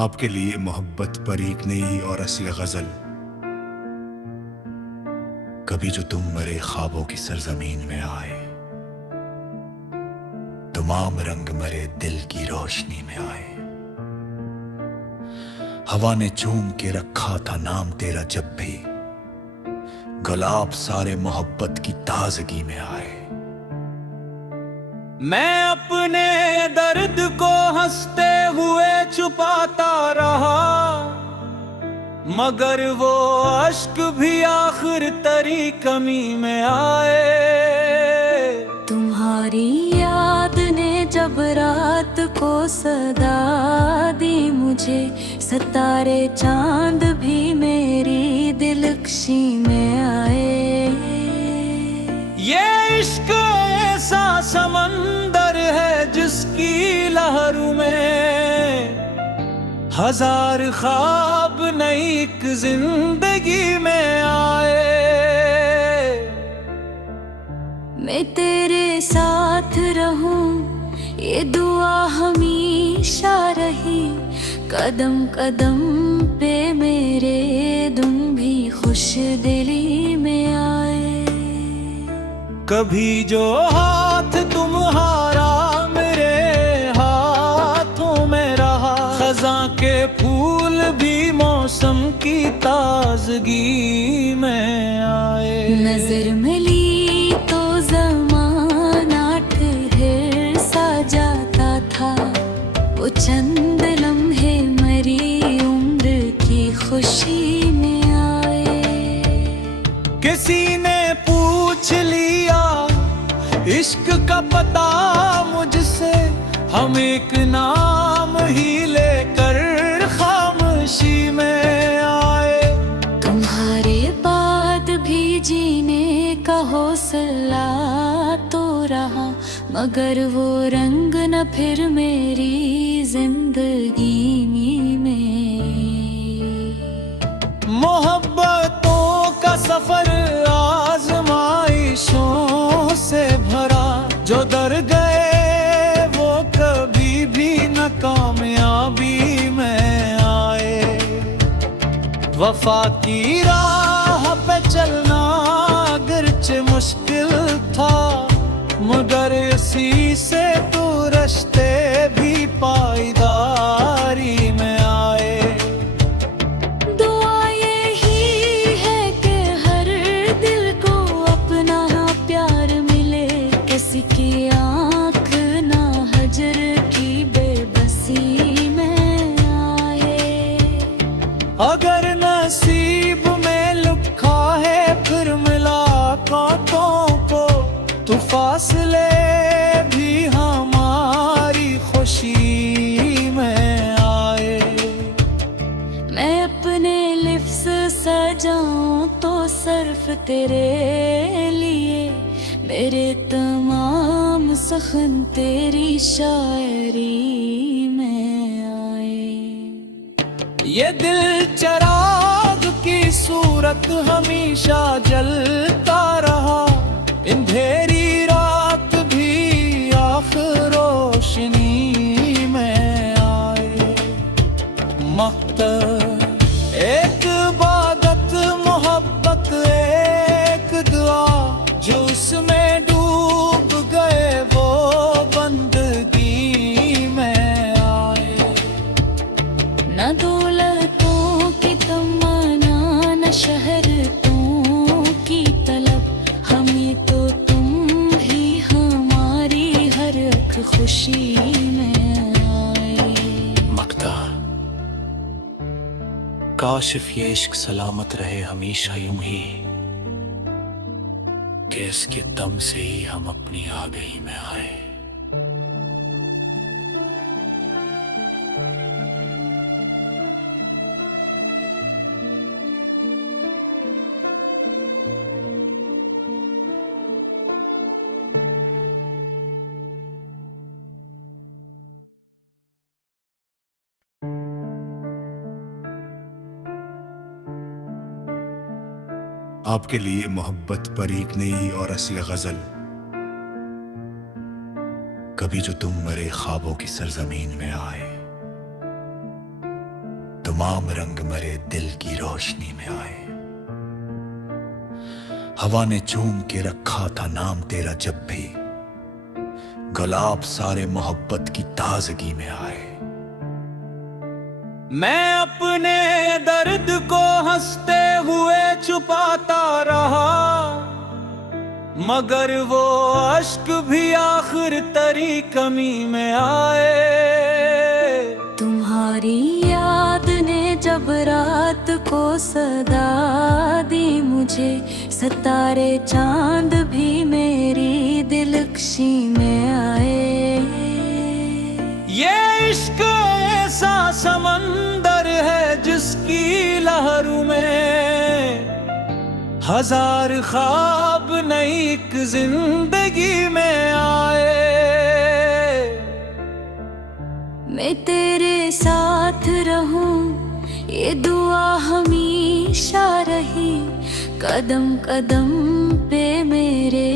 आपके लिए मोहब्बत पर एक नई और असली गजल। कभी जो तुम मरे ख्वाबों की सरजमीन में आए, तमाम रंग मरे दिल की रोशनी में आए। हवा ने चूम के रखा था नाम तेरा, जब भी गुलाब सारे मोहब्बत की ताजगी में आए। मैं अपने दर्द को हंसते हुए छुपाता रहा, मगर वो अश्क भी आखिर तरी कमी में आए। तुम्हारी याद ने जब रात को सदा दी मुझे, सितारे चांद भी मेरी दिलकशी में आए। ये इश्क ऐसा समंदर है जिसकी लहरों में हजार ख्वाब नई एक जिंदगी में आए। मैं तेरे साथ रहूं ये दुआ हमेशा रही, कदम कदम पे मेरे तुम भी खुश दिली में आए। कभी जो हाथ तुम्हारा मेरे हाथों में रहा, खज़ां के फूल भी मौसम की ताजगी में आए। नजर मिली तो ज़माना ठहर सा जाता था, वो चंद लम्हे मरी उम्र की खुशी में आए। किसी ने पूछ लिया इश्क का पता मुझसे, हम एक नाम ही लेकर खामोशी में आए। तुम्हारे बाद भी जीने का हौसला तो रहा, मगर वो रंग न फिर मेरी जिंदगी में। मोहब्बतों का सफर आजमाइशों से भरा, जो डर गए वो कभी भी न कामयाबी में आए। वफा की राह पे चलना अगरचे मुश्किल था, मगर इसी से तो रिश्ते भी पाईदारी में आए। दुआ यही है कि हर दिल को अपना प्यार मिले, किसी की आँख ना हजर की बेबसी में आए। अगर नसीब में लिखा है फिर मुलाकातों को, तो फासले भी हमारी खुशी में आए। मैं अपने लिफ्स सजाऊं तो सिर्फ तेरे लिए, मेरे तमाम सखन तेरी शायरी में आए। ये दिल चिराग की सूरत हमेशा जलता रहा, अंधेरी रात भी आखिर रोशनी में आए। मकसद एक इबादत मोहब्बत एक दुआ, जो उसमें डूब गए वो बंदगी में आए। न दौलतों की तमन्ना न शहरतों की तलब, हमें तो तुम ही हमारी हर एक खुशी में आए। मकता काशिफ ये इश्क सलामत रहे हमेशा यूं ही, कि इसके दम से ही हम अपनी आगही में आए। आपके लिए मोहब्बत पर एक नई और असली गजल। कभी जो तुम मरे ख्वाबों की सरजमीन में आए, तमाम रंग मेरे दिल की रोशनी में आए। हवा ने चूम के रखा था नाम तेरा जब भी, गुलाब सारे मोहब्बत की ताजगी में आए। मैं अपने दर्द को हंसते हुए छुपाता रहा, मगर वो अश्क भी आखिर तेरी कमी में आए। तुम्हारी याद ने जब रात को सदा दी मुझे, सितारे चांद भी मेरी दिलकशी में आए। ये इश्क ऐसा समंदर है जिसकी लहरों में हजार ख्वाब नई एक जिंदगी में आए। मैं तेरे साथ रहूं ये दुआ हमेशा रही, कदम कदम पे मेरे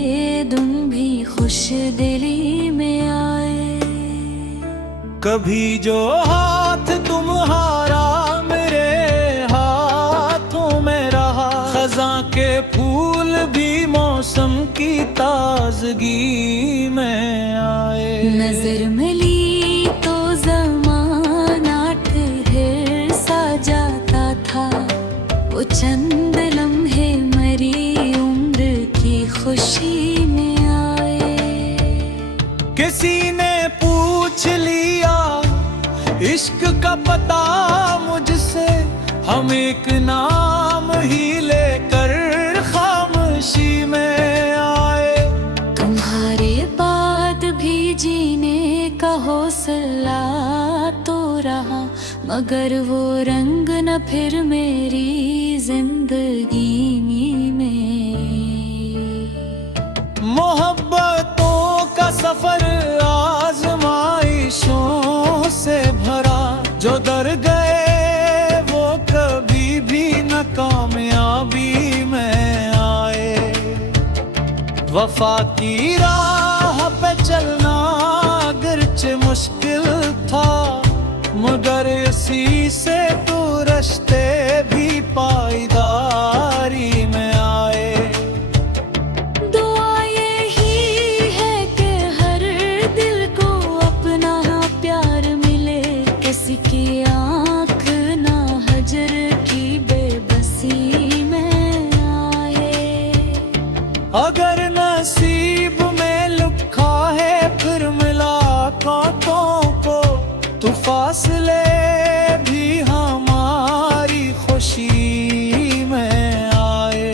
तुम भी खुश दिली में आए। कभी जो हाथ तुम्हारा मेरे हाथों में रहा, खज़ां के फूल भी मौसम की ताजगी में आए। नजर मिली तो ज़माना ठहर सा जाता था, वो चंद लम्हे मरी उम्र की खुशी में आए। किसी ने पूछ लिया इश्क का पता मुझसे, हम एक नाम ही लेकर खामोशी में आए। तुम्हारे बाद भी जीने का हौसला तो रहा, मगर वो रंग न फिर मेरी जिंदगी में। मोहब्बतों का सफर आजमाइशों से भरा, जो डर गए वो कभी भी न कामयाबी में आए। वफा की राह पे चलना अगरचे मुश्किल था, मगर इसी से तो रिश्ते भी पाईदारी में आए। दुआ यही है कि हर दिल को अपना प्यार मिले, किसी की आँख ना हजर की बेबसी में आए। अगर नसीब में लिखा है फिर मुलाकातों को, तो फासले भी हमारी खुशी में आए।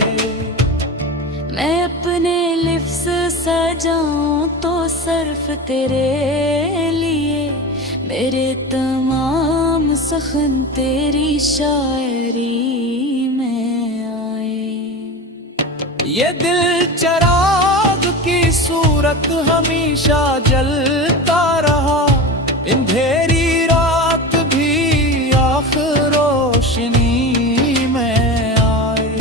मैं अपने लिफ्स सजाऊं तो सिर्फ तेरे लिए, मेरे तमाम सखन तेरी शायरी में आए। ये दिल चिराग की सूरत हमेशा जलता रहा, अंधेरी रात भी आखिर रोशनी में आए।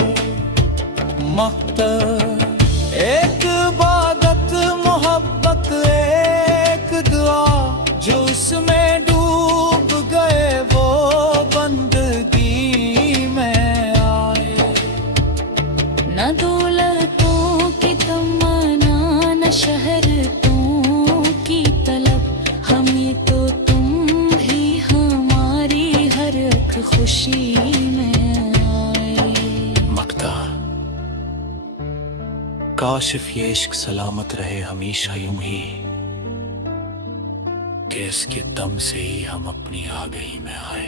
मकतब एक इबादत मोहब्बत एक दुआ, जो उसमें डूब गए वो बंदगी में आए। न दौलतों की तमन्ना न शहरतों की तलब, हमें तो तुम ही हमारी हर एक खुशी में आए। मक्ता, काशिफ ये इश्क सलामत रहे हमेशा यूं ही, कि इसके दम से ही हम अपनी आगही में आए।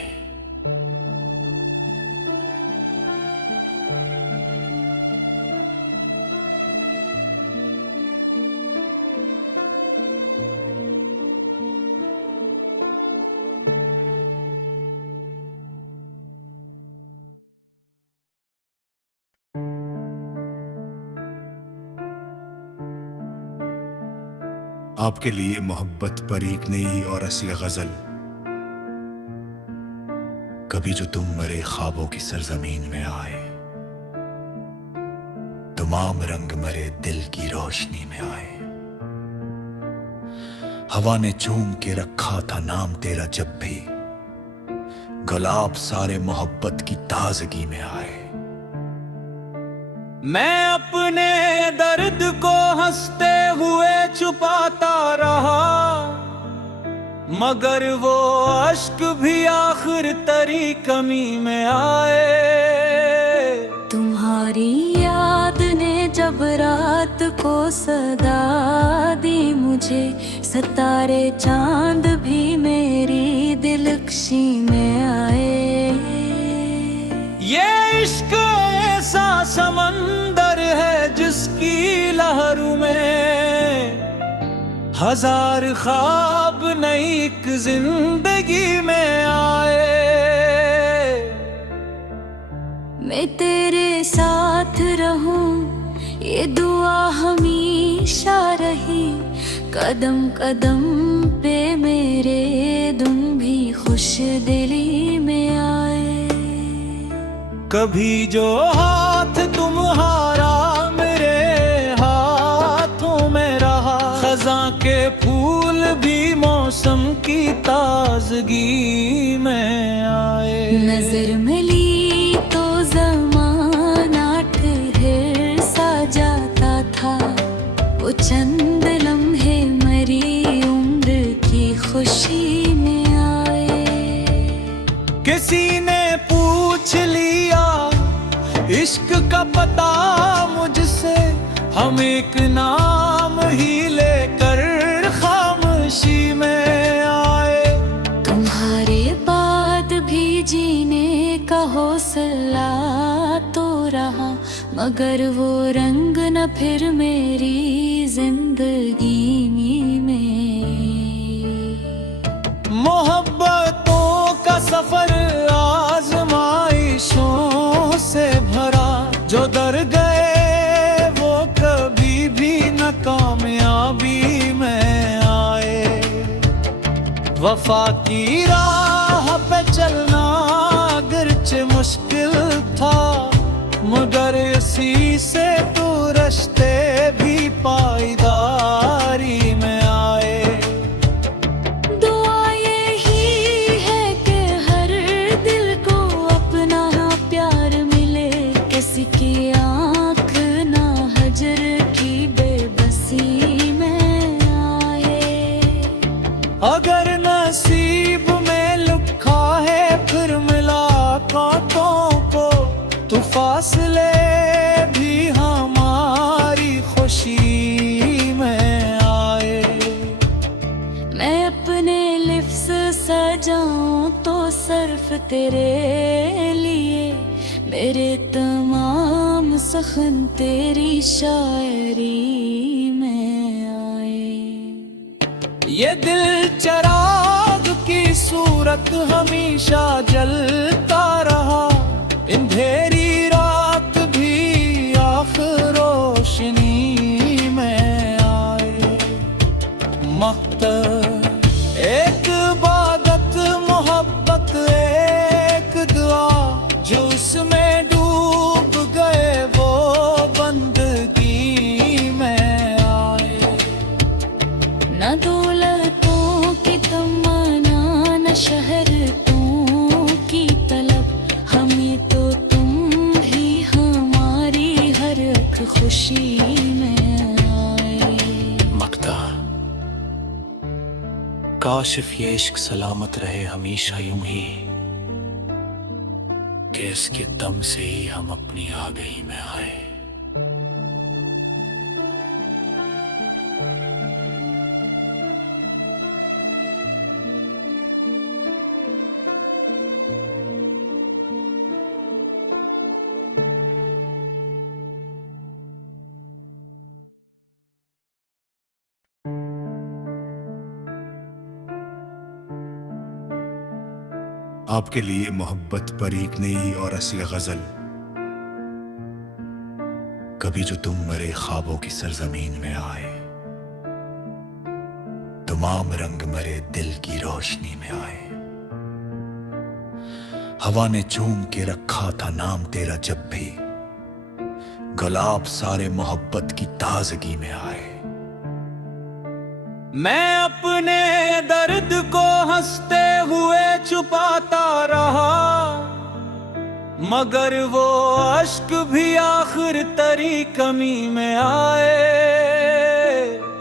आपके लिए मोहब्बत पर एक नई और असली गजल, कभी जो तुम मेरे ख्वाबों की सरजमीन में आए, तमाम रंग मेरे दिल की रोशनी में आए। हवा ने चूम के रखा था नाम तेरा जब भी, गुलाब सारे मोहब्बत की ताजगी में आए। मैं अपने दर्द को हंसते हुए छुपाता रहा, मगर वो अश्क भी आखिर तेरी कमी में आए। तुम्हारी याद ने जब रात को सदा दी मुझे, सितारे चांद भी मेरी दिलकशी में आए। ये इश्क ऐसा समंदर है जिसकी लहरों में हजार ख्वाब नई एक जिंदगी में आए। मैं तेरे साथ रहूं ये दुआ हमेशा रही, कदम कदम पे मेरे तुम भी खुश दिली में आए। कभी जो हाथ तुम्हारा मेरे हाथों में रहा, खज़ां के फूल भी मौसम की ताजगी में आए। नजर मिली तो ज़माना ठहर सा जाता था, वो चंद लम्हे मरी उम्र की खुशी में आए। किसी ने पूछ लिया इश्क का पता मुझसे, हम एक नाम ही लेकर खामोशी में आए। तुम्हारे बाद भी जीने का हौसला तो रहा, मगर वो रंग न फिर मेरी जिंदगी में। मोहब्बतों का सफर आजमाइशों से भरा, जो डर गए वो कभी भी न कामयाबी में आए। वफा की राह पे चलना अगरचे मुश्किल था, मगर इसी से तो रिश्ते भी पाईदारी में आए। दुआ यही है कि हर दिल को अपना प्यार मिले, किसी की आँख ना हजर की बेबसी में आए। अगर नसीब में लिखा है फिर मुलाकातों को, तो फासले भी हमारी खुशी में आए। मैं अपने लिफ्स सजाऊं तो सिर्फ तेरे लिए, मेरे तमाम सखन तेरी शायरी में आए। ये दिल चिराग की सूरत हमेशा जलता रहा, अंधेरी रात भी आखिर रोशनी में आए। मकसद एक इबादत मोहब्बत एक दुआ, जो उसमें डूब गए वो बंदगी में आए। न दौलतों की तमन्ना न शहरतों की तलब, हमें तो तुम ही हमारी हर एक खुशी में आए। मक्ता, काशिफ ये इश्क सलामत रहे हमेशा यूं ही, कि इसके दम से ही हम अपनी आगही में आए। आपके लिए मोहब्बत पर एक नई और असली गजल, कभी जो तुम मेरे ख्वाबों की सरजमीन में आए, तमाम रंग मेरे दिल की रोशनी में आए। हवा ने चूम के रखा था नाम तेरा जब भी, गुलाब सारे मोहब्बत की ताजगी में आए। मैं अपने दर्द को हंसते हुए छुपाता रहा, मगर वो अश्क भी आखिर तेरी कमी में आए।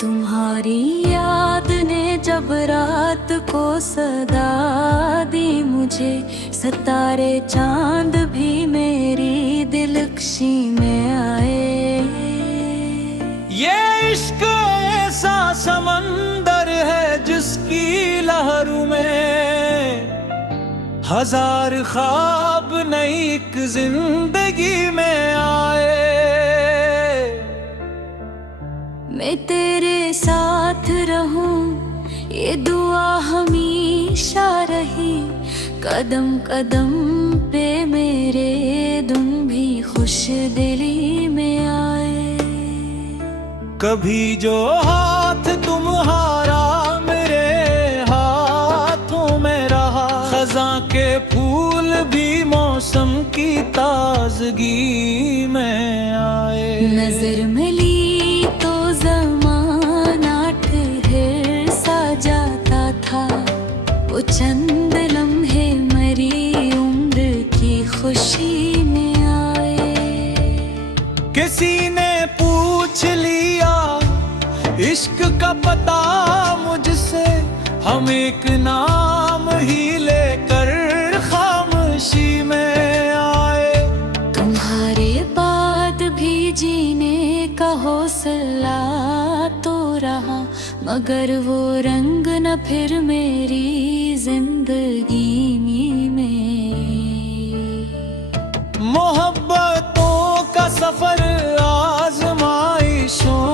तुम्हारी याद ने जब रात को सदा दी मुझे, सितारे चांद भी मेरी दिलकशी में आए। ये इश्क ऐसा समंदर है जिसकी लहरों में हजार ख्वाब नई एक जिंदगी में आए। मैं तेरे साथ रहूं ये दुआ हमेशा रही, कदम कदम पे मेरे तुम भी खुश दिली में आए। कभी जो हाथ तुम्हारा मेरे हाथों में रहा, खज़ां के फूल भी मौसम की ताजगी में आए। नजर मिली तो ज़माना ठहर सा जाता था, वो चंद लम्हे मरी उम्र की खुशी में आए। किसी ने पूछ लिया इश्क का पता मुझसे, हम एक नाम ही लेकर खामोशी में आए। तुम्हारे बाद भी जीने का हौसला तो रहा, मगर वो रंग न फिर मेरी जिंदगी में। मोहब्बतों का सफर आजमाइशों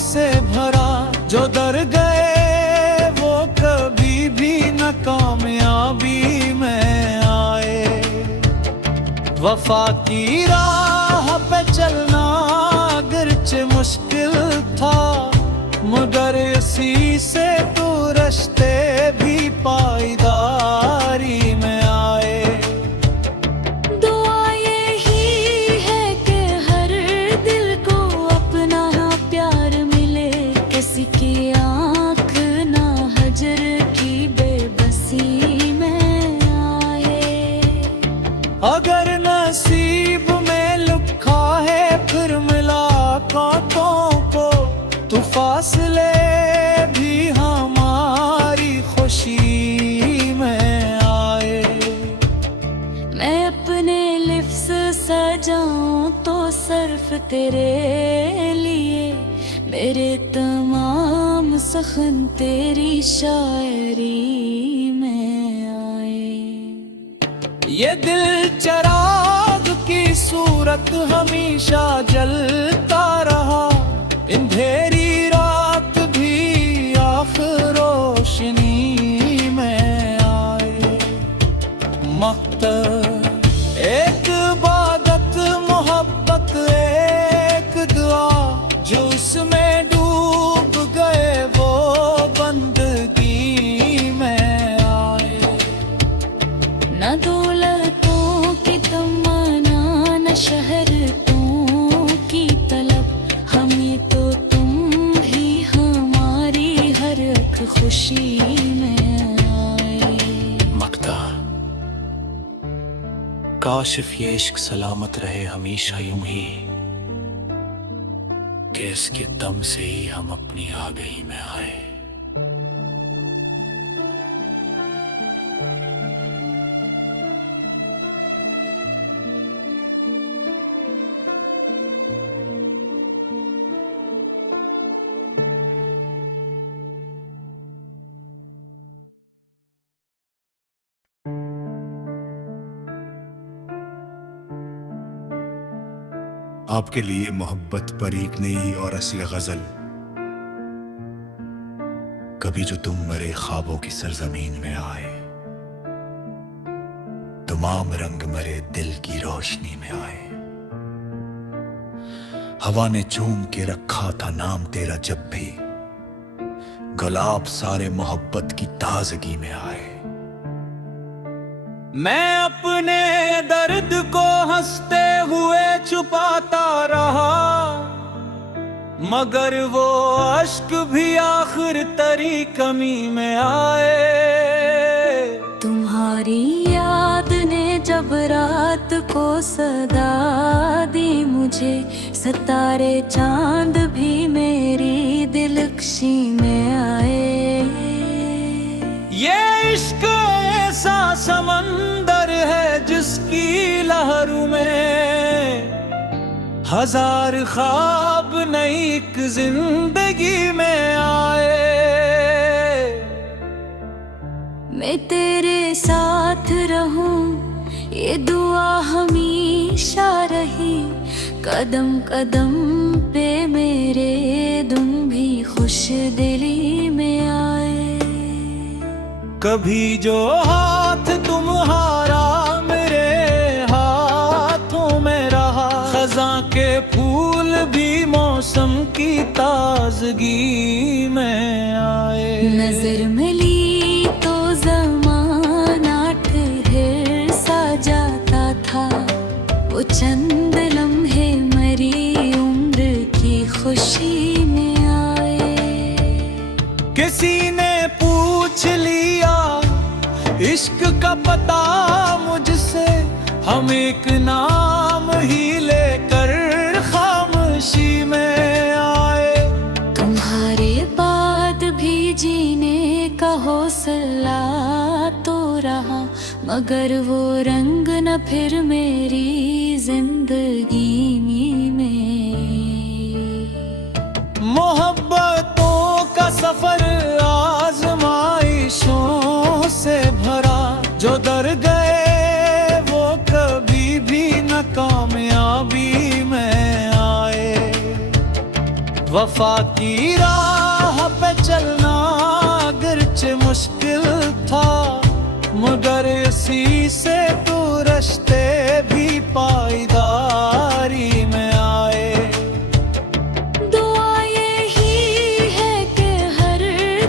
से भरा, जो डर गए वो कभी भी न कामयाबी में आए। वफा की राह पे चलना अगरचे मुश्किल था, मगर इसी से तो रिश्ते भी पाईदारी में आए। दुआ यही है कि हर दिल को अपना प्यार मिले, किसी की आँख ना हजर की बेबसी में आए। अगर नसीब में लिखा है फिर मुलाकातों को, तो फासले भी हमारी खुशी में आए। मैं अपने लिफ्स सजाऊं तो सिर्फ तेरे लिए, मेरे तमाम सखन तेरी शायरी में आए। ये दिल चिराग की सूरत हमेशा जलता रहा, अंधेरी रात भी आखिर रोशनी में आए। मकसद एक इबादत मोहब्बत एक दुआ, जो उसमें डूब गए वो बंदगी में आए। न दौलतों की तमन्ना न शहरतों की तलब, हमें तो तुम ही हमारी हर एक खुशी में आए। मकता काशिफ ये इश्क सलामत रहे हमेशा यूं ही, कि इसके दम से ही हम अपनी आगही में आए। आपके लिए मोहब्बत पर एक नई और असली गजल, कभी जो तुम मरे ख्वाबों की सरजमीन में आए, तमाम रंग मरे दिल की रोशनी में आए। हवा ने चूम के रखा था नाम तेरा जब भी, गुलाब सारे मोहब्बत की ताजगी में आए। मैं अपने दर्द को हंसते हुए छुपाता रहा, मगर वो अश्क भी आखिर तेरी कमी में आए। तुम्हारी याद ने जब रात को सदा दी मुझे, सितारे चांद भी मेरी दिलकशी में आए। ये इश्क ऐसा समंदर है जिसकी लहरों में हजार ख्वाब नई एक जिंदगी में आए। मैं तेरे साथ रहूं ये दुआ हमेशा रही, कदम कदम पे मेरे तुम भी खुश दिली में आए। कभी जो हाथ तुम्हारा मेरे हाथों में रहा, खज़ां के फूल भी मौसम की ताजगी में आए। नजर मिली तो ज़माना ठहर सा जाता था, वो चंद लम्हे मरी उम्र की खुशी में आए। किसी ने पूछ लिया इश्क का पता मुझसे, हम एक नाम ही लेकर खामोशी में आए। तुम्हारे बाद भी जीने का हौसला तो रहा, मगर वो रंग न फिर मेरी जिंदगी में। मोहब्बतों का सफर आजमाइशों से भरा, जो डर गए वो कभी भी न कामयाबी में आए। वफा की राह पे चलना अगरचे मुश्किल था, मगर इसी से तो रिश्ते भी पाईदारी में आए। दुआ यही है कि हर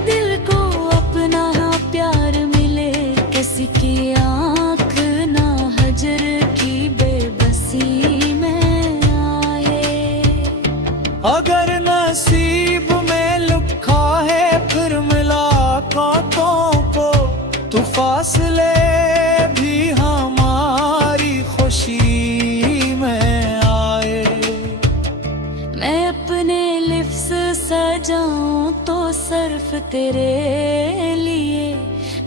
दिल को अपना प्यार मिले, किसी की आँख ना हजर की बेबसी में आए। अगर नसीब में लिखा है फिर मुलाकातों को, तो फासले भी हमारी खुशी में आए। मैं अपने लिफ्स सजाऊं तो सिर्फ तेरे लिए,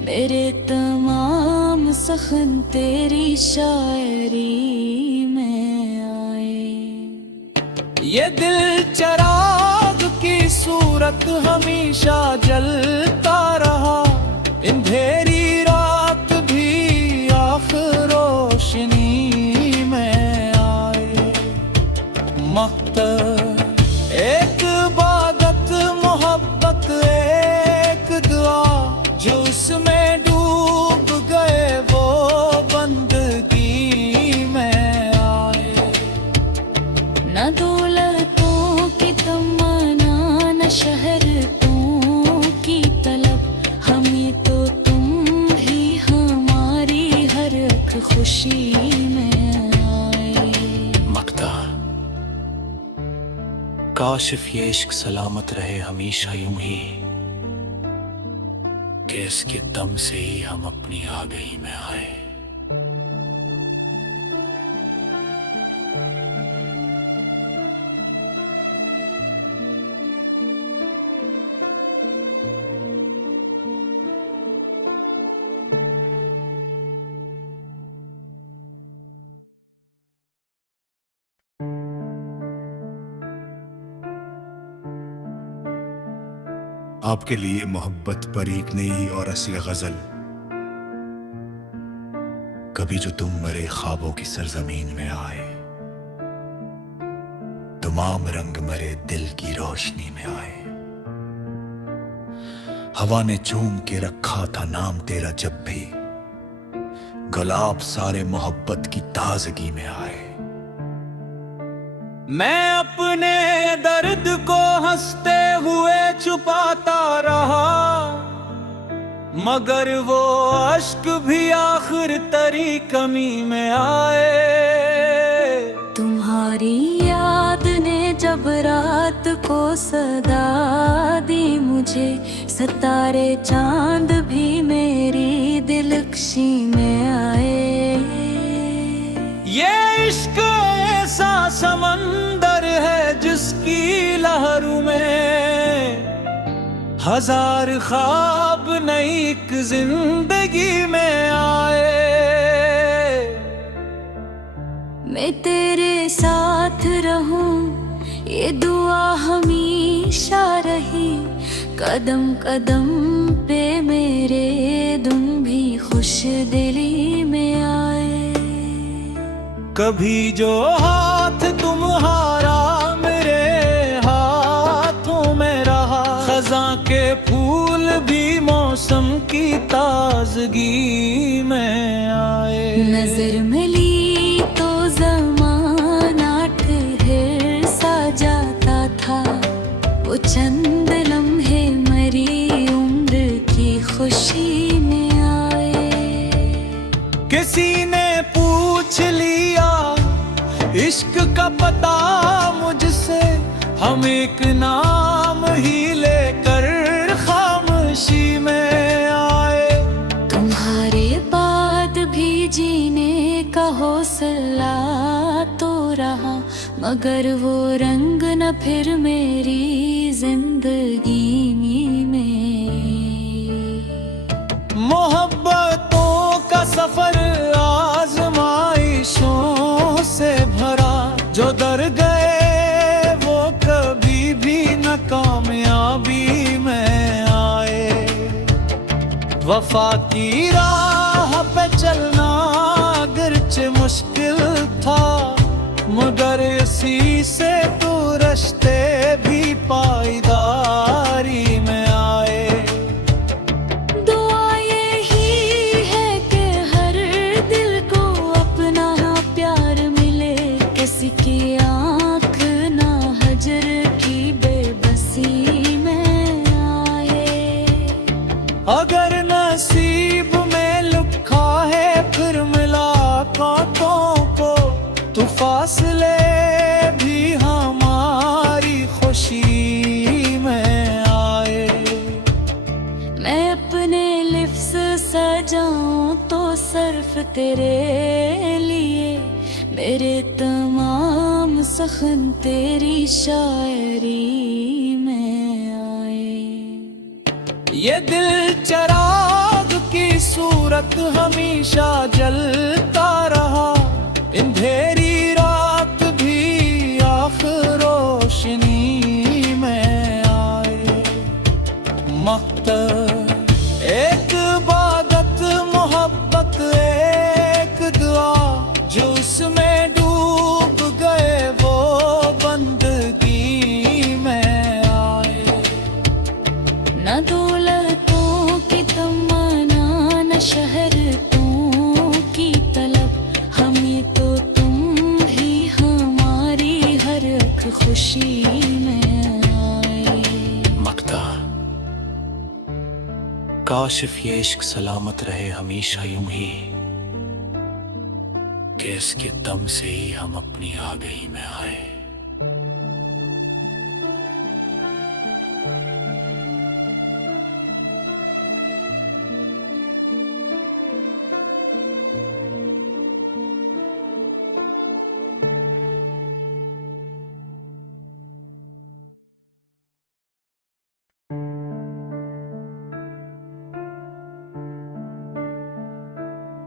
मेरे तमाम सखन तेरी शायरी में आए। ये दिल चिराग की सूरत हमेशा जलता रहा, अंधेरी रात भी आखिर रोशनी में आए। मकसद एक इबादत मोहब्बत एक दुआ, जो उसमें डूब गए वो बंदगी में आए। न दौलतों की तमन्ना न शहरतों की तलब, हमें तो तुम ही हमारी हर एक खुशी में आए। मकता काशिफ ये इश्क सलामत रहे हमेशा यूं ही, कि इसके दम से ही हम अपनी आगही में आए। आपके लिए मोहब्बत पर एक नई और असली गजल, कभी जो तुम मरे ख्वाबों की सरजमीन में आए, तमाम रंग मरे दिल की रोशनी में आए। हवा ने चूम के रखा था नाम तेरा जब भी, गुलाब सारे मोहब्बत की ताजगी में आए। मैं अपने दर्द को हंसते हुए छुपाता रहा, मगर वो अश्क भी आखिर तेरी कमी में आए। तुम्हारी याद ने जब रात को सदा दी मुझे, सितारे चांद भी मेरी दिलकशी में आए। ये इश्क ऐसा समंदर है जिसकी लहरों में हजार ख्वाब नई एक जिंदगी में आए। मैं तेरे साथ रहूं ये दुआ हमेशा रही, कदम कदम पे मेरे तुम भी खुश दिली में आए। कभी जो हाथ तुम्हारा मेरे हाथों में रहा, खज़ां के फूल भी मौसम की ताजगी में आए। नजर मिली तो ज़माना ठहर सा जाता था, वो चंद लम्हे मरी उम्र की खुशी में आए। किसी ने पूछ लिया इश्क का पता मुझसे, हम एक नाम ही लेकर खामोशी में आए। तुम्हारे बाद भी जीने का हौसला तो रहा, मगर वो रंग न फिर मेरी जिंदगी में। मोहब्बतों का सफर आजमाइशों से भरा, जो डर गए वो कभी भी न कामयाबी में आए। वफा की राह पे चलना अगरचे मुश्किल था, मगर इसी से तो रिश्ते भी पाईदारी में आए। दुआ यही है कि हर दिल को अपना प्यार मिले, किसी की आँख ना हजर की बेबसी में आए। अगर नसीब में लिखा है फिर मुलाकातों को, तो फासले भी हमारी खुशी में आए। मैं अपने लिफ्स सजाऊं तो सिर्फ तेरे लिए, मेरे तमाम सखन तेरी शायरी में आए। ये दिल चिराग की सूरत हमेशा जलता रहा, अंधेरी रात भी आखिर रोशनी में आए। मकसद एक इबादत मोहब्बत एक दुआ, जो उसमें डूब गए वो बंदगी में आए। न दौलतों की तमन्ना न शहरतों की तलब, हमें तो तुम ही हमारी हर एक खुशी में आए। मकता काशिफ ये इश्क सलामत रहे हमेशा यूं ही, कि इसके दम से ही हम अपनी आगही में आए।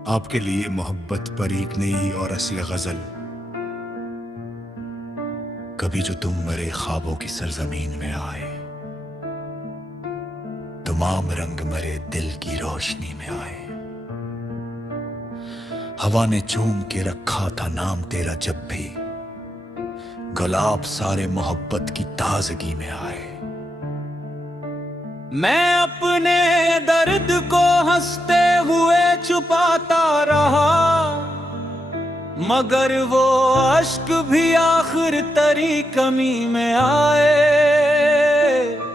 आपके लिए मोहब्बत पर एक नई और असली गजल, कभी जो तुम मेरे ख्वाबों की सरजमीन में आए, तमाम रंग मेरे दिल की रोशनी में आए। हवा ने चूम के रखा था नाम तेरा जब भी, गुलाब सारे मोहब्बत की ताजगी में आए। मैं अपने दर्द को हंसते हुए छुपाता रहा, मगर वो अश्क भी आखिर तेरी कमी में आए।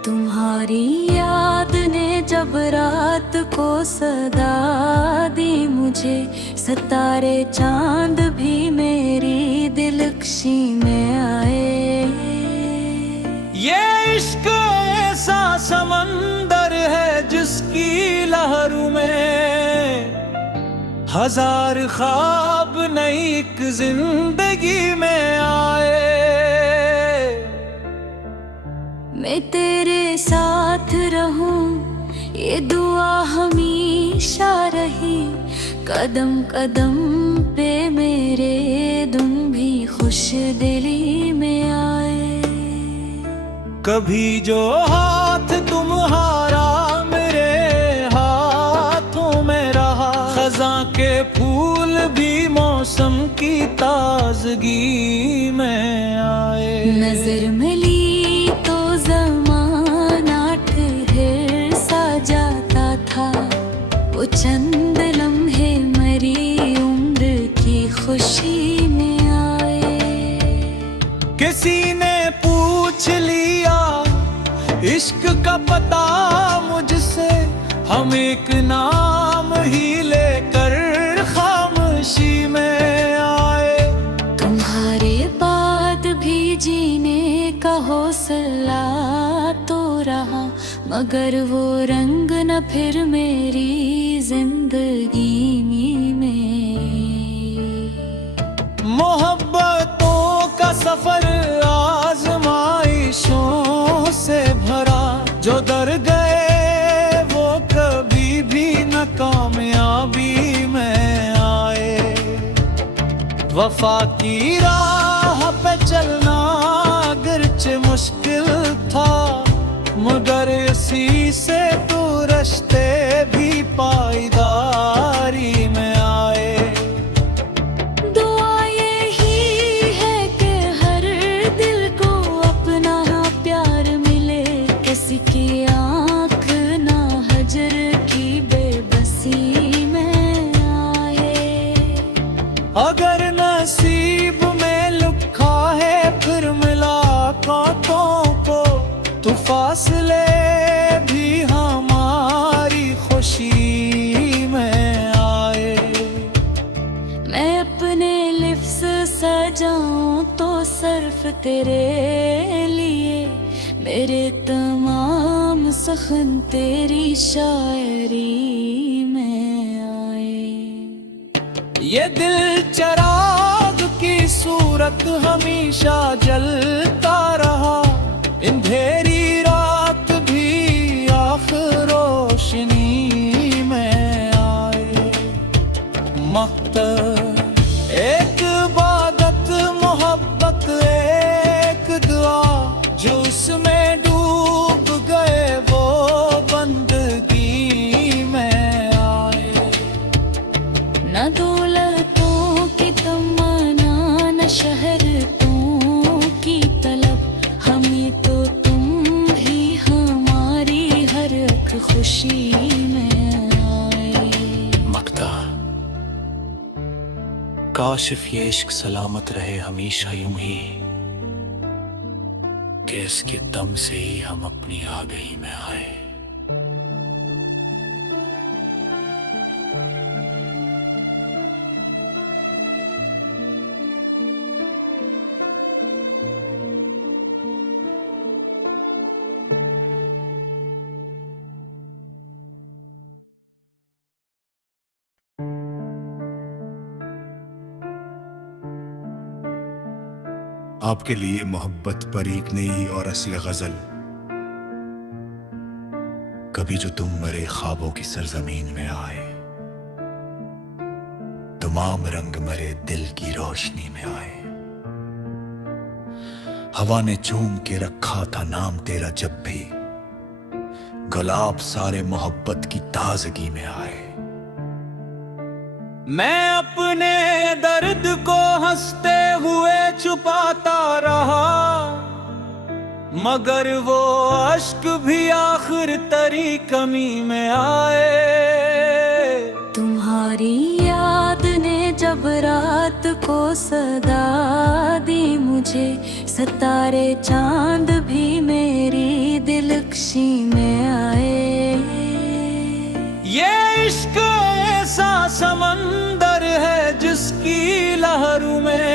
तुम्हारी याद ने जब रात को सदा दी मुझे, सितारे चांद भी मेरी दिलकशी में आए। ये इश्क ऐसा समंदर है जिसकी लहरों में हजार ख्वाब नई एक जिंदगी में आए। मैं तेरे साथ रहूं ये दुआ हमेशा रही, कदम कदम पे मेरे तुम भी खुश दिली में आए। कभी जो हाथ तुम्हारा मेरे हाथों में रहा, खज़ां के फूल भी मौसम की ताजगी में आए। नजर मिली तो ज़माना ठहर सा जाता था, वो चंद लम्हे मरी उम्र की खुशी में आए। किसी ने पूछ लिया इश्क का पता मुझसे, हम एक नाम ही लेकर खामोशी में आए। तुम्हारे बाद भी जीने का हौसला तो रहा, मगर वो रंग न फिर मेरी जिंदगी में। मोहब्बतों का सफर आजमाइशों से भरा, जो दर गए वो कभी भी न कामयाबी में आए। वफा की राह पे चलना अगरचे मुश्किल था, मगर इसी से तो रिश्ते भी पाईदारी में आए। दुआ यही है कि हर दिल को अपना प्यार मिले, किसी की आँख ना हजर की बेबसी में आए। अगर नसीब में लिखा है फिर मुलाकातों को, तो फासले भी हमारी खुशी में आए। मैं अपने लिफ्स सजाऊं तो सिर्फ तेरे लिए, मेरे तमाम सखन तेरी शायरी में आए। ये दिल चिराग की सूरत हमेशा जलता रहा, अंधेरी रात भी आखिर रोशनी में आए। मकसद एक इबादत मोहब्बत एक दुआ, जो उसमें डूब गए वो बंदगी में आए। न दौलतों की तमन्ना न शहरतों की तलब, हमें तो तुम ही हमारी हर एक खुशी में आए। मकता काशिफ ये इश्क सलामत रहे हमेशा यूं ही, कि इसके दम से ही हम अपनी आगही में आए। आपके लिए मोहब्बत पर एक नई और असली गजल, कभी जो तुम मरे ख्वाबों की सरजमीन में आए, तमाम रंग मरे दिल की रोशनी में आए। हवा ने चूम के रखा था नाम तेरा जब भी, गुलाब सारे मोहब्बत की ताजगी में आए। मैं अपने दर्द को हंसते हुए छुपाता रहा, मगर वो अश्क भी आखिर तेरी कमी में आए। तुम्हारी याद ने जब रात को सदा दी मुझे, सितारे चांद भी मेरी दिलकशी में आए। ये इश्क ऐसा समंदर है जिसकी लहरों में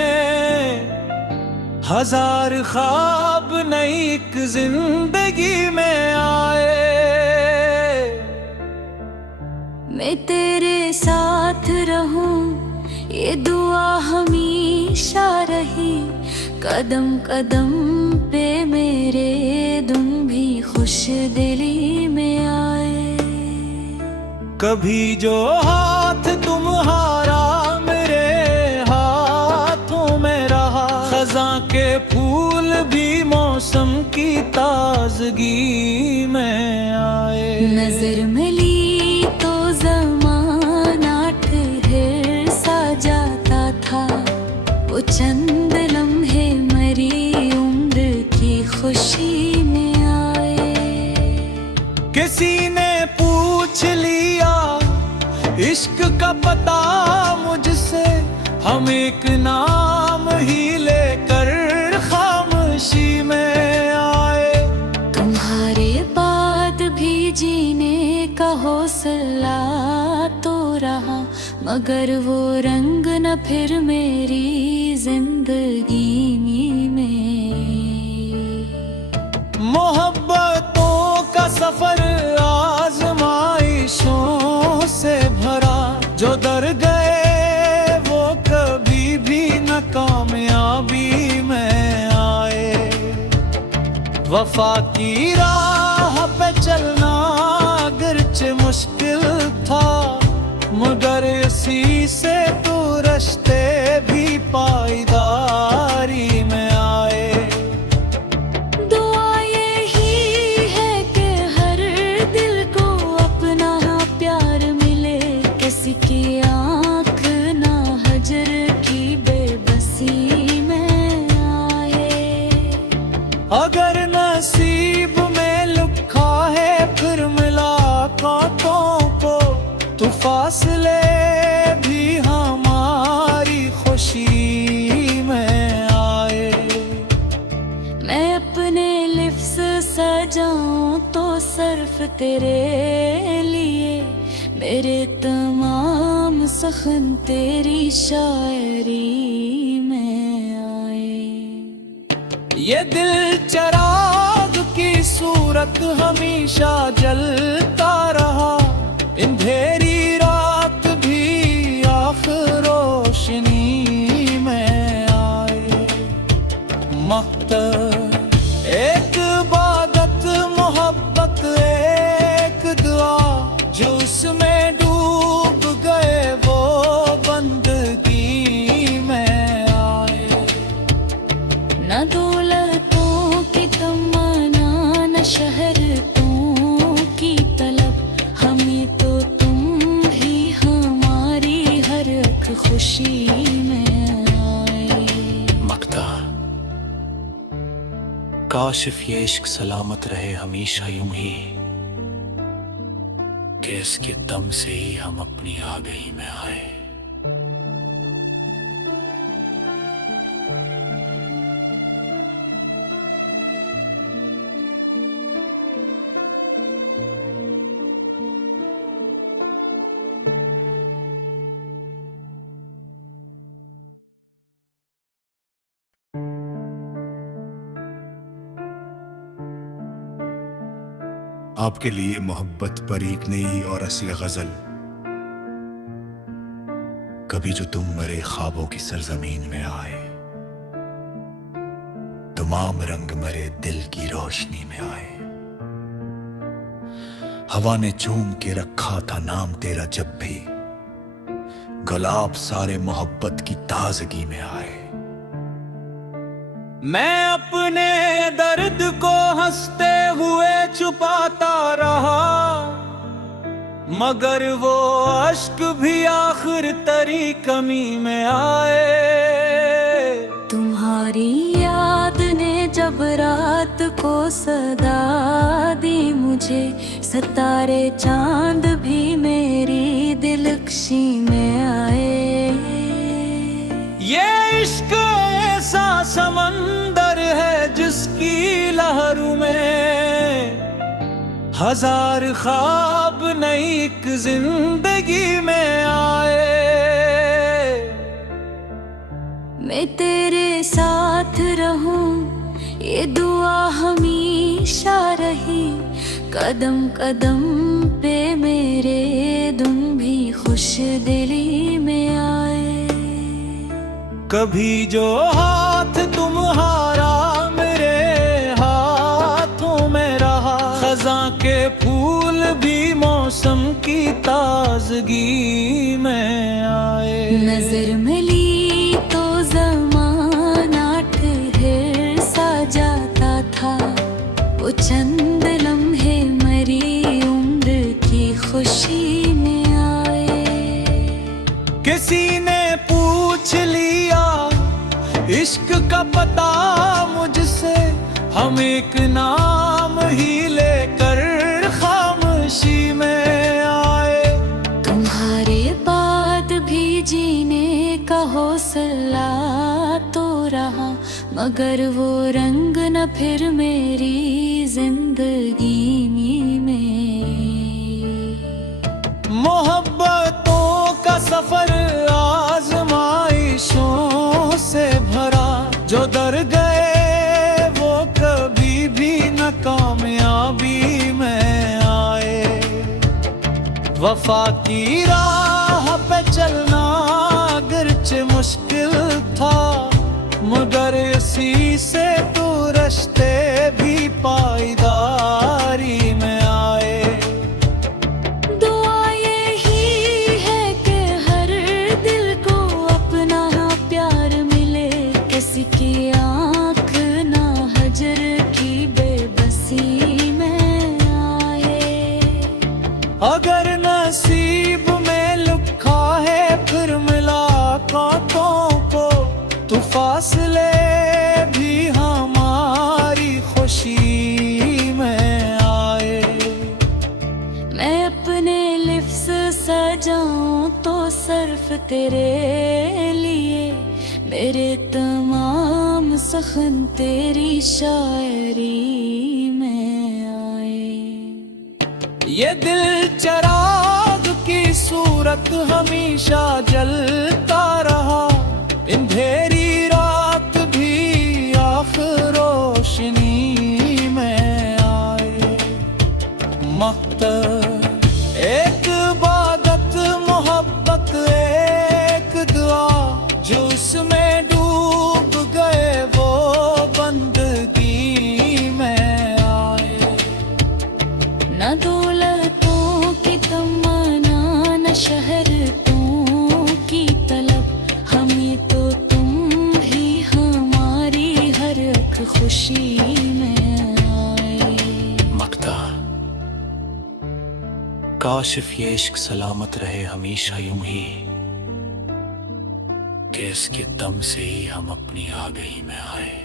हजार ख्वाब नई एक जिंदगी में आए। मैं तेरे साथ रहूं, ये दुआ हमेशा रही। कदम कदम पे मेरे तुम भी खुश दिली में आए। कभी जो हाथ तुम्हारा मेरे हाथों में रहा, खज़ां के फूल भी मौसम की ताजगी में आए। नजर मिली तो ज़माना ठहर सा जाता था, वो चंद लम्हे मरी उम्र की खुशी में आए। किसी ने पूछ लिया इश्क का पता मुझसे, हम एक नाम ही लेकर खामोशी में आए। तुम्हारे बाद भी जीने का हौसला तो रहा, मगर वो रंग न फिर मेरी जिंदगी में। मोहब्बतों का सफर आजमाइशों से भरा, जो दर गए वो कभी भी न कामयाबी में आए। वफा की राह पे चलना अगरचे मुश्किल था, मगर इसी से तो रिश्ते भी पाईदारी में आए। दुआ यही है कि हर दिल को अपना प्यार मिले, किसी की आँख ना हजर की बेबसी में आए। अगर नसीब में लिखा है फिर मुलाकातों को, तो फासले भी हमारी खुशी में आए। मैं अपने लिफ्स सजाऊं तो सिर्फ तेरे लिए, मेरे तमाम सखन तेरी शायरी में आए। ये दिल चिराग की सूरत हमेशा जलता रहा, अंधेरी रात भी आखिर रोशनी में आए। मकतब एक इबादत, मोहब्बत एक दुआ, जो उसमें डूब गए वो बंदगी में आए। न दौलतों की तमन्ना, न शहरतों की तलब, हमें तो तुम ही हमारी हर एक खुशी में आए। मक्ता, काशिफ ये इश्क सलामत रहे हमेशा यूं ही, कि इसके दम से ही हम अपनी आगही में आए। आपके लिए मोहब्बत पर एक नई और असली गजल, कभी जो तुम मरे ख्वाबों की सरजमीन में आए, तमाम रंग मरे दिल की रोशनी में आए। हवा ने चूम के रखा था नाम तेरा जब भी, गुलाब सारे मोहब्बत की ताजगी में आए। मैं अपने दर्द को हंसते हुए छुपाता रहा, मगर वो अश्क भी आखिर तेरी कमी में आए। तुम्हारी याद ने जब रात को सदा दी मुझे, सितारे चांद भी मेरी दिलकशी में आए। ये इश्क ऐसा समंदर है जिसकी लहरों में हजार ख्वाब नई एक जिंदगी में आए। मैं तेरे साथ रहूं, ये दुआ हमेशा रही। कदम कदम पे मेरे तुम कभी जो हाथ तुम्हारा मेरे हाथों में रहा, खज़ां के फूल भी मौसम की ताजगी में आए। नजर मिली तो ज़माना ठहर सा जाता था, वो चंद लम्हे मरी उम्र की खुशी में आए। किसी ने पूछ लिया इश्क का पता मुझसे, हम एक नाम ही लेकर खामोशी में आए। तुम्हारे बाद भी जीने का हौसला तो रहा, मगर वो रंग न फिर मेरी जिंदगी में। मोहब्बतों का सफर आजमाइशों से भरा, जो डर गए वो कभी भी न कामयाबी में आए। वफा की राह पे चलना अगरचे मुश्किल था, मगर इसी से तो रिश्ते भी पाईदारी में आए। दुआ यही है कि हर दिल को अपना प्यार मिले, किसी की आँख ना हजर की बेबसी में आए। अगर नसीब में लिखा है फिर मुलाकातों को, तो फासले भी हमारी खुशी में आए। मैं अपने लिफ्स सजाऊं तो सिर्फ तेरे लिए, मेरे तमाम सखन तेरी शायरी में आए। ये दिल चिराग की सूरत हमेशा जलता रहा, अंधेरी रात भी आखिर रोशनी में आए। मकसद एक इबादत, मोहब्बत एक दुआ, जो उसमें डूब गए वो बंदगी में आए। न दौलतों की तमन्ना, न शहरतों की तलब, हमें तो तुम ही हमारी हर एक खुशी में आए। मकता काशिफ ये इश्क सलामत रहे हमेशा यूं ही, कि इसके दम से ही हम अपनी आगही में आए।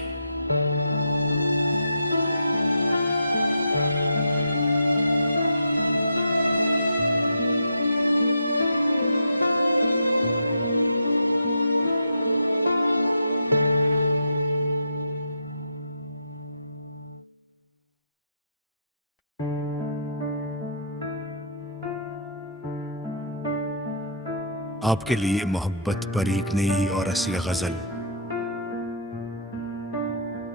आपके लिए मोहब्बत पर एक नई और असली गजल,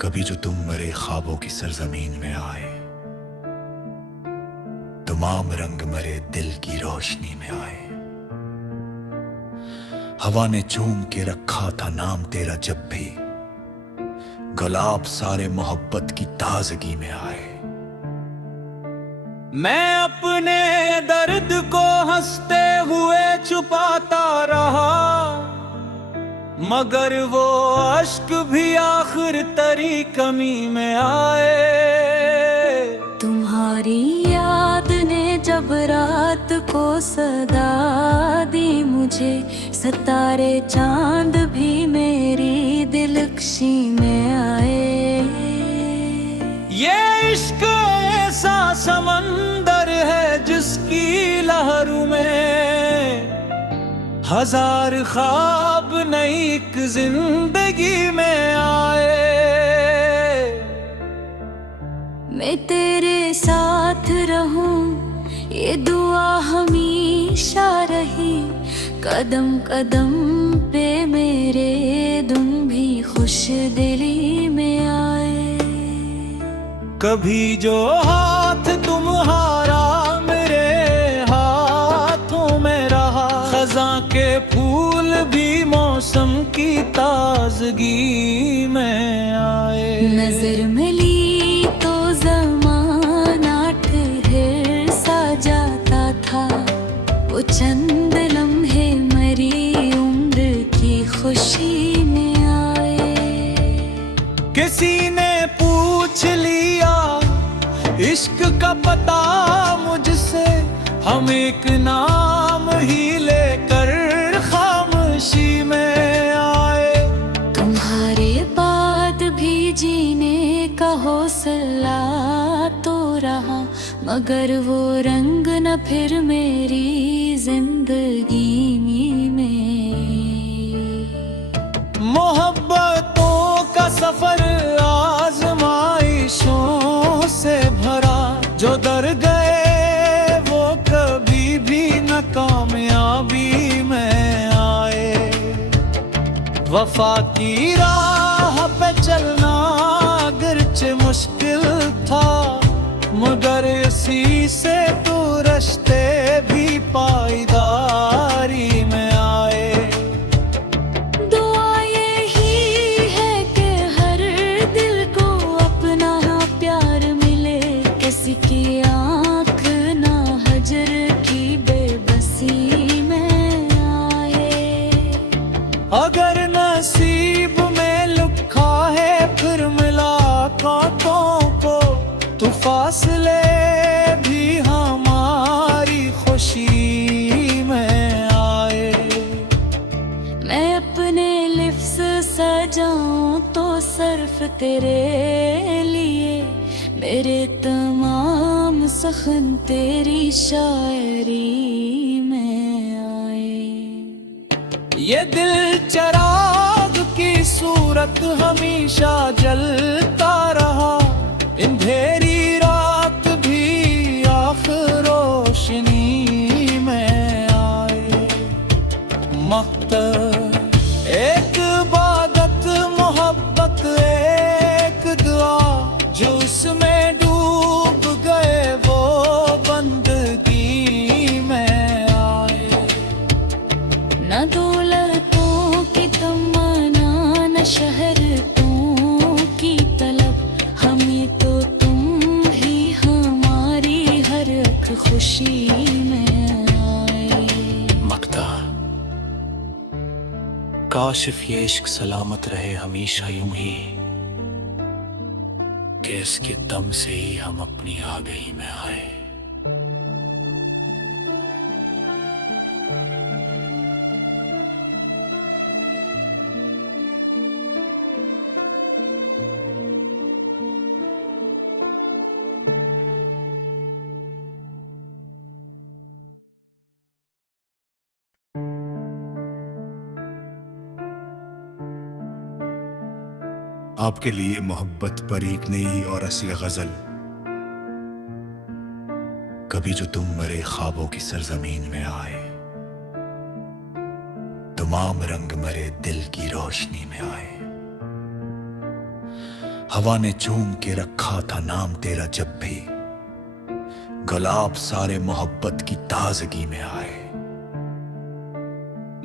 कभी जो तुम मेरे ख्वाबों की सरजमीन में आए, तमाम रंग मेरे दिल की रोशनी में आए। हवा ने चूम के रखा था नाम तेरा जब भी, गुलाब सारे मोहब्बत की ताजगी में आए। मैं अपने दर्द को हंसते हुए छुपाता रहा, मगर वो अश्क भी आखिर तेरी कमी में आए। तुम्हारी याद ने जब रात को सदा दी मुझे, सितारे चांद भी मेरी दिलकशी में आए। ये इश्क ऐसा समंदर है जिसकी लहरों में हजार ख्वाब नई एक जिंदगी में आए। मैं तेरे साथ रहूं ये दुआ हमेशा रही, कदम कदम पे मेरे दुम भी खुश दिली में आए। कभी जो हाथ तुम्हारा मेरे हाथों में रहा, खज़ां के फूल भी मौसम मौसम की ताजगी में आए। नजर मिली तो ज़माना ठहर सा जाता था, वो चंद लम्हे मरी उम्र की खुशी में आए। किसी ने पूछ लिया इश्क का पता मुझसे, हम एक नाम ही लेकर खामोशी में आए। तुम्हारे बाद भी जीने का हौसला तो रहा, मगर वो रंग न फिर मेरी जिंदगी में। मोहब्बतों का सफर आजमाइशों से भरा, जो डर गए वो कभी भी न कामयाबी में आए। वफा की राह पे चलना अगरचे मुश्किल था, मगर इसी से तो रिश्ते भी पाईदारी में आए। दुआ यही है कि हर दिल को अपना प्यार मिले, किसी की आँख ना हजर की बेबसी में आए। अगर नसीब में लिखा है फिर मुलाकातों को, तो फासले भी हमारी खुशी में आए। मैं अपने लिफ्स सजाऊं तो सिर्फ तेरे लिए, मेरे तमाम सखन तेरी शायरी में आए। ये दिल चिराग की सूरत हमेशा जलता रहा, अंधेरी रात भी आखिर रोशनी में आए। मकसद एक इबादत मोहब्बत एक दुआ, जो उसमें डूब गए वो बंदगी में आए। न दौलतों की तमन्ना न शहरतों की तलब, हमें तो तुम ही हमारी हर एक खुशी में आए। मकता काशिफ ये इश्क सलामत रहे हमेशा यूं ही, कि इसके दम से ही हम अपनी आगही में आए। आपके लिए मोहब्बत पर एक नई और असली गजल, कभी जो तुम मरे ख्वाबों की सरजमीन में आए, तमाम रंग मरे दिल की रोशनी में आए। हवा ने चूम के रखा था नाम तेरा जब भी, गुलाब सारे मोहब्बत की ताजगी में आए।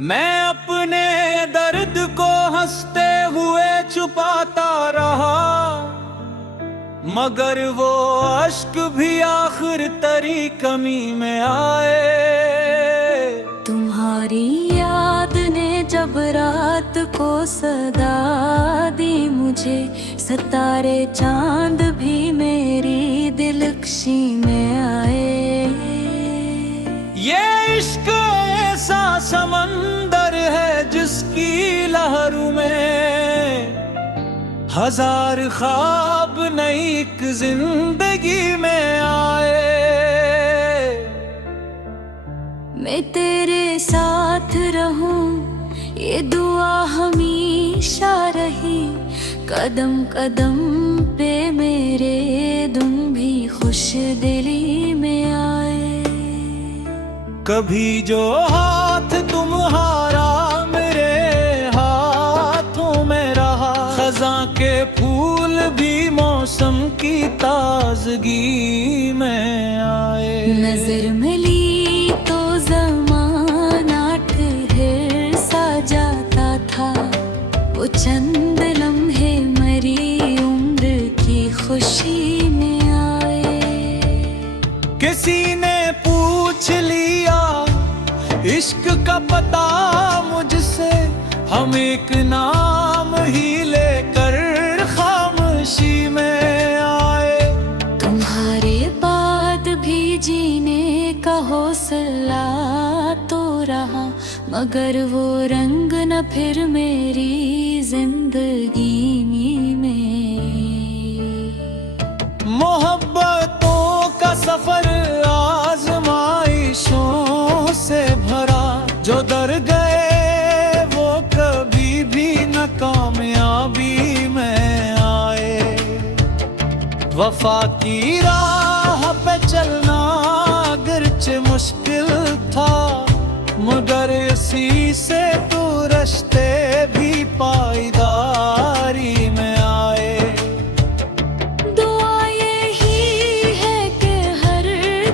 मैं अपने दर्द को हंसते हुए छुपाता रहा, मगर वो अश्क भी आखिर तेरी कमी में आए। तुम्हारी याद ने जब रात को सदा दी मुझे, सितारे चांद भी मेरी दिलकशी में आए। ये इश्क ऐसा समंदर है जिसकी लहरों में हजार ख्वाब नई एक जिंदगी में आए। मैं तेरे साथ रहूं ये दुआ हमेशा रही, कदम कदम पे मेरे तुम भी खुश दिली में आए। कभी जो हाथ तुम्हारा मेरे हाथों में रहा, खज़ां के फूल भी मौसम की ताजगी में आए। नजर मिली तो ज़माना ठहर सा जाता इश्क का पता मुझसे, हम एक नाम ही लेकर खामोशी में आए। तुम्हारे बाद भी जीने का हौसला तो रहा, मगर वो रंग न फिर मेरी जिंदगी में। मोहब्बतों का सफर आजमाइशों से भरा, जो डर गए वो कभी भी न कामयाबी में आए। वफा की राह पे चलना अगरचे मुश्किल था, मगर इसी से तो रिश्ते भी पाईदारी में आए। दुआ यही है कि हर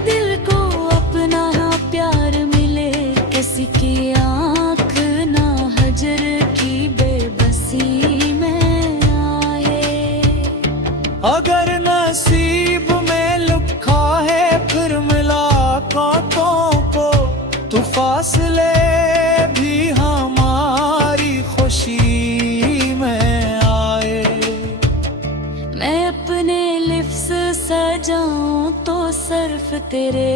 दिल को अपना प्यार मिले, किसी की आँख ना हजर की बेबसी में आए। अगर नसीब में लिखा है फिर मुलाकातों को, तो फासले भी हमारी खुशी में आए। मैं अपने लिफ्स सजाऊं तो सिर्फ तेरे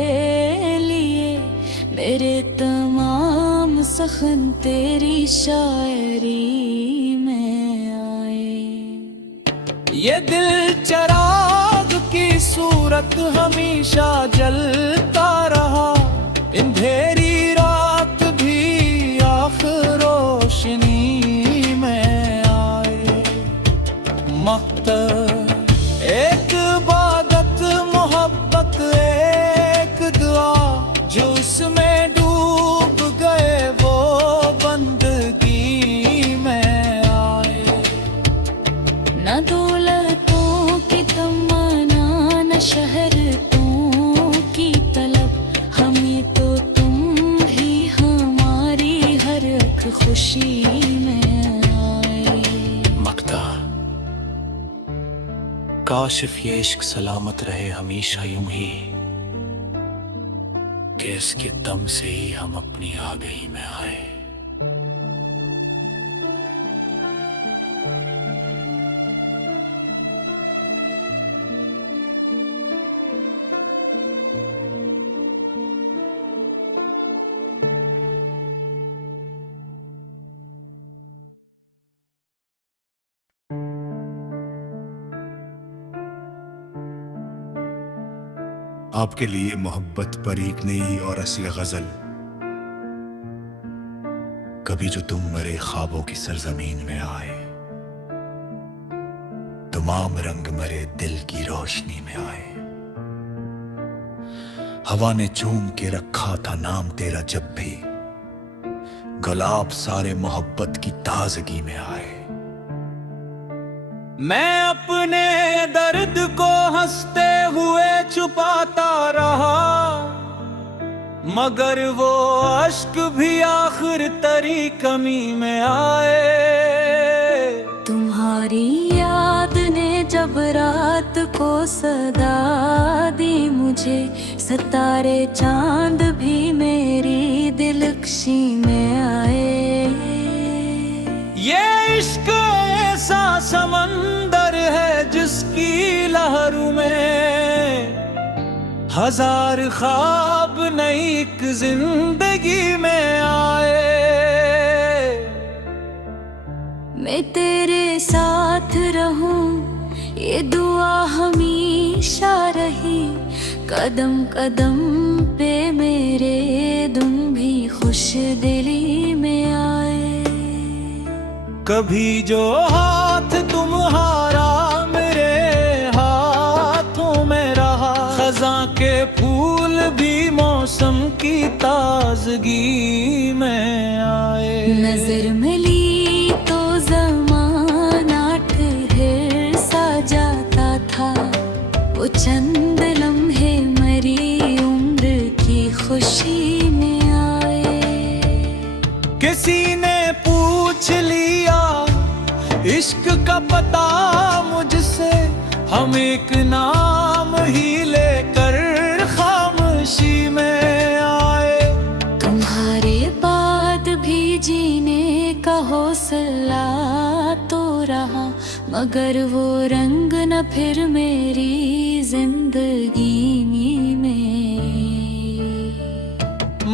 लिए, मेरे तमाम सखन तेरी शायरी में आए। ये दिल चिराग की सूरत हमेशा जलता रहा, अंधेरी रात भी आखिर रोशनी में आए। मकसद एक इबादत, मोहब्बत एक दुआ, जो उसमें डूब गए वो बंदगी में आए। न दौलतों की तमन्ना, न शहरतों की तलब, हमें तो तुम ही हमारी हर एक खुशी में आए। मक्ता, काशिफ ये इश्क सलामत रहे हमेशा यूं ही, कि इसके दम से ही हम अपनी आगही में आए। आपके लिए मोहब्बत पर एक नई और असली गजल। कभी जो तुम मेरे ख्वाबों की सरजमीन में आए, तमाम रंग मेरे दिल की रोशनी में आए। हवा ने चूम के रखा था नाम तेरा जब भी, गुलाब सारे मोहब्बत की ताजगी में आए। मैं अपने दर्द को हंसते हुए छुपाता रहा, मगर वो अश्क भी आखिर तेरी कमी में आए। तुम्हारी याद ने जब रात को सदा दी मुझे, सितारे चांद भी मेरी दिलकशी में आए। ये इश्क ऐसा समंदर है जिसकी लहरों में हजार ख्वाब नई एक जिंदगी में आए। मैं तेरे साथ रहूं ये दुआ हमेशा रही, कदम कदम पे मेरे तुम भी खुश दिली में आए। कभी जो हाथ तुम्हारा मेरे हाथों में रहा, खज़ां के फूल भी मौसम की ताजगी में आए। नजर मिली तो ज़माना ठहर सा जाता था, वो चंद लम्हे मरी उम्र की खुशी में आए। किसी ने पूछ लिया इश्क का पता मुझसे, हम एक नाम ही लेकर खामोशी में आए। तुम्हारे मगर वो रंग न फिर मेरी जिंदगी में।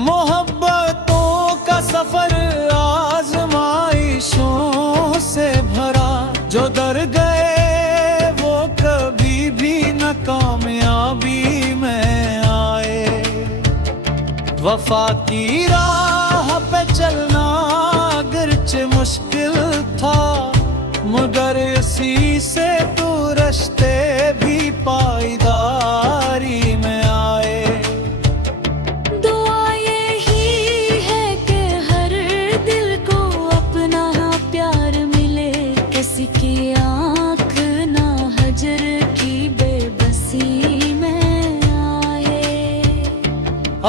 मोहब्बतों का सफर आजमाइशों से भरा, जो डर गए वो कभी भी न कामयाबी में आए। वफा की राह पे चलना अगरचे मुश्किल था, मगर इसी से तो रिश्ते भी पाईदारी में आए। दुआ यही है कि हर दिल को अपना प्यार मिले, किसी की आँख ना हजर की बेबसी में आए।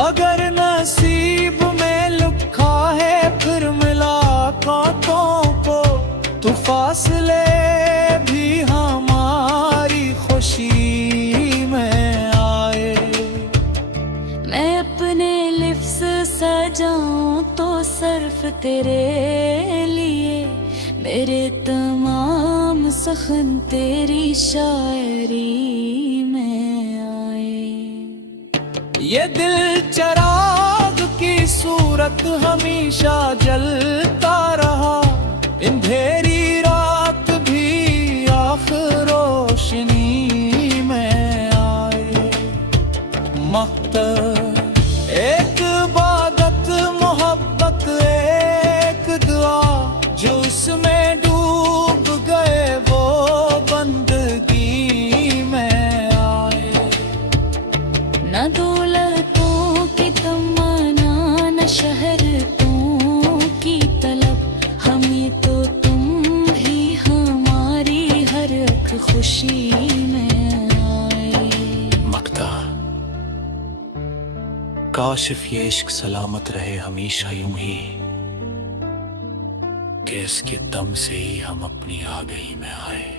अगर नसीब में लिखा है फिर मुलाकातों को, तो फासले भी हमारी खुशी में आए। मैं अपने लिप्स सजाऊं तो सिर्फ तेरे लिए, मेरे तमाम सखन तेरी शायरी में आए। ये दिल चिराग की सूरत हमेशा जलता रहा, अंधेरी रात भी आखिर रोशनी में आए। मकतब एक इबादत, मोहब्बत एक दुआ, जो उसमें डूब गए वो बंदगी में आए। न दौलतों की तमन्ना, न शहरतों की तलब, हमें तो तुम ही हमारी हर एक खुशी में आए। मकता काशिफ ये इश्क सलामत रहे हमेशा यूं ही, कि इसके दम से ही हम अपनी आगही में आए।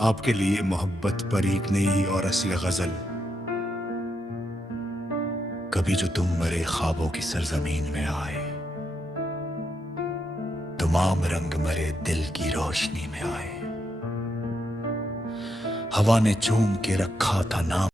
आपके लिए मोहब्बत पर एक नई और असली गजल। कभी जो तुम मेरे ख्वाबों की सरजमीन में आए, तमाम रंग मेरे दिल की रोशनी में आए। हवा ने चूम के रखा था नाम